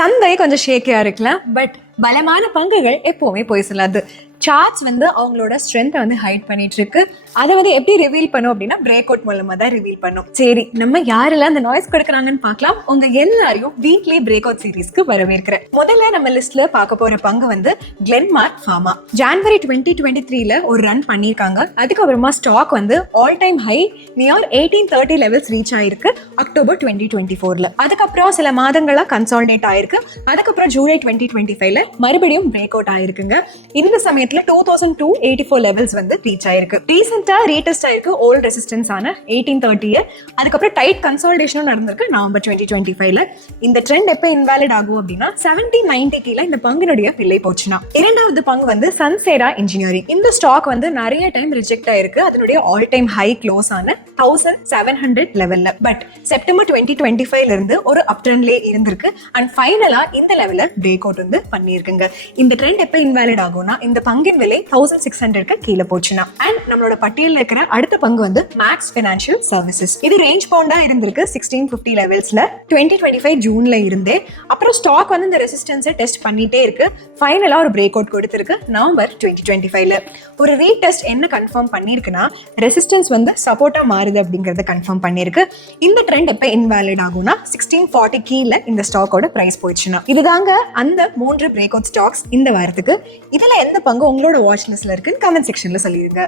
சந்தை கொஞ்சம் ஷேக்கியா இருக்கலாம், பட் பலமான பங்குகள் எப்பவுமே போய் சொல்லாது. சார்ட்ஸ் வந்து அவங்களோட ஸ்ட்ரென்த்தை வந்து ஹைட் பண்ணிட்டு இருக்கு. அதை வந்து எப்படி ரிவீல் பண்ணும் அப்படின்னா பிரேக் அவுட் மூலமா தான் ரிவீல் பண்ணும். சரி, நம்ம யாரெல்லாம் அந்த நாய்ஸ் கொடுக்குறாங்கன்னு பார்க்கலாம். உங்க எல்லாரையும் வீக்லி பிரேக் அவுட் சீரீஸ்க்கு வரவேற்கிறேன். முதல்ல நம்ம லிஸ்ட்ல பார்க்க போற பங்கு வந்து கிளென்மார்க் ஃபார்மா. ஜான்வரி 2023ல ஒரு ரன் பண்ணியிருக்காங்க. அதுக்கப்புறமா ஸ்டாக் வந்து all time high near 1830 levels reach ஆயிருக்கு அக்டோபர் 2024ல. அதுக்கப்புறம் சில மாதங்களா கன்சாலிடேட் ஆயிருக்கு. அதுக்கப்புறம் ஜூலை 2025ல மறுபடியும் பிரேக் அவுட் ஆயிருக்குங்க. இந்த சமயத்துல 2284 லெவல்ஸ் வந்து ரீச் ஆயிருக்கு. ரீசெண்டா ரீடெஸ்ட் ஆயிருக்கு ஓல்ட் ரெசிஸ்டன்ஸ் ஆன 1830. அதுக்கப்புறம் டைட் கன்சாலிடேஷனும் நடந்திருக்கு நவம்பர் 2025ல. இந்த ட்ரெண்ட் எப்ப இன்வாலிட் ஆகும் அப்படின்னா 1790 கீழே இந்த பங்கினுடைய விலை போச்சுன்னா. இரண்டாவது பங்கு வந்து சன்சேரா இன்ஜினியரிங். இந்த ஸ்டாக் வந்து நிறைய டைம் ரிஜெக்ட் ஆயிருக்கு அதனுடைய ஆல் டைம் ஹை க்ளோஸ் ஆன 1700 லெவல்ல. பட் செப்டம்பர் 2025ல இருந்து ஒரு அப் ட்ரெண்ட்லயே இருந்திருக்கு அண்ட் ஃபைனலா இந்த லெவல்ல பிரேக் அவுட் வந்து பண்ணியிருக்குங்க. இந்த ட்ரெண்ட் எப்ப இன்வாலிட் ஆகும்னா இந்த பங்கின் விலை 1600க்கு கீழே போச்சுன்னா. அண்ட் நம்மளோட பட்டியலில் இருக்கிற அடுத்த பங்கு வந்து மேக்ஸ் ஃபினான்ஷியல் சர்வீசஸ். இது ரேஞ்ச் பவுண்டா இருந்திருக்கு 1650 லெவல்ஸ்ல 2025 ஜூன்ல இருந்தே. அப்புறம் ஸ்டாக் வந்து இந்த ரெசிஸ்டன்ஸை டெஸ்ட் பண்ணிட்டே இருக்கு. ஃபைனலா ஒரு பிரேக் அவுட் கொடுத்திருக்கு நவம்பர் 2025ல. ஒரு ரீடெஸ்ட் என்ன கன்ஃபார்ம் பண்ணிருக்குன்னா ரெசிஸ்டன்ஸ் வந்து சப்போர்ட்டா மாறுது அப்படிங்கறத கன்ஃபார்ம் பண்ணிருக்கு. இந்த ட்ரெண்ட் எப்ப இன்வாலிட் ஆகும்னா 1640 கீழே இந்த ஸ்டாக்கோட பிரைஸ் போயிடுச்சுன்னா. இதுதாங்க அந்த 3 பிரேக் அவுட் ஸ்டாக்ஸ் இந்த வாரத்துக்கு. இதுல எந்த பங்கு உங்களோட வாட்ச் லிஸ்ட்ல இருக்குன்னு கமெண்ட் செக்ஷன்ல சொல்லிருங்க.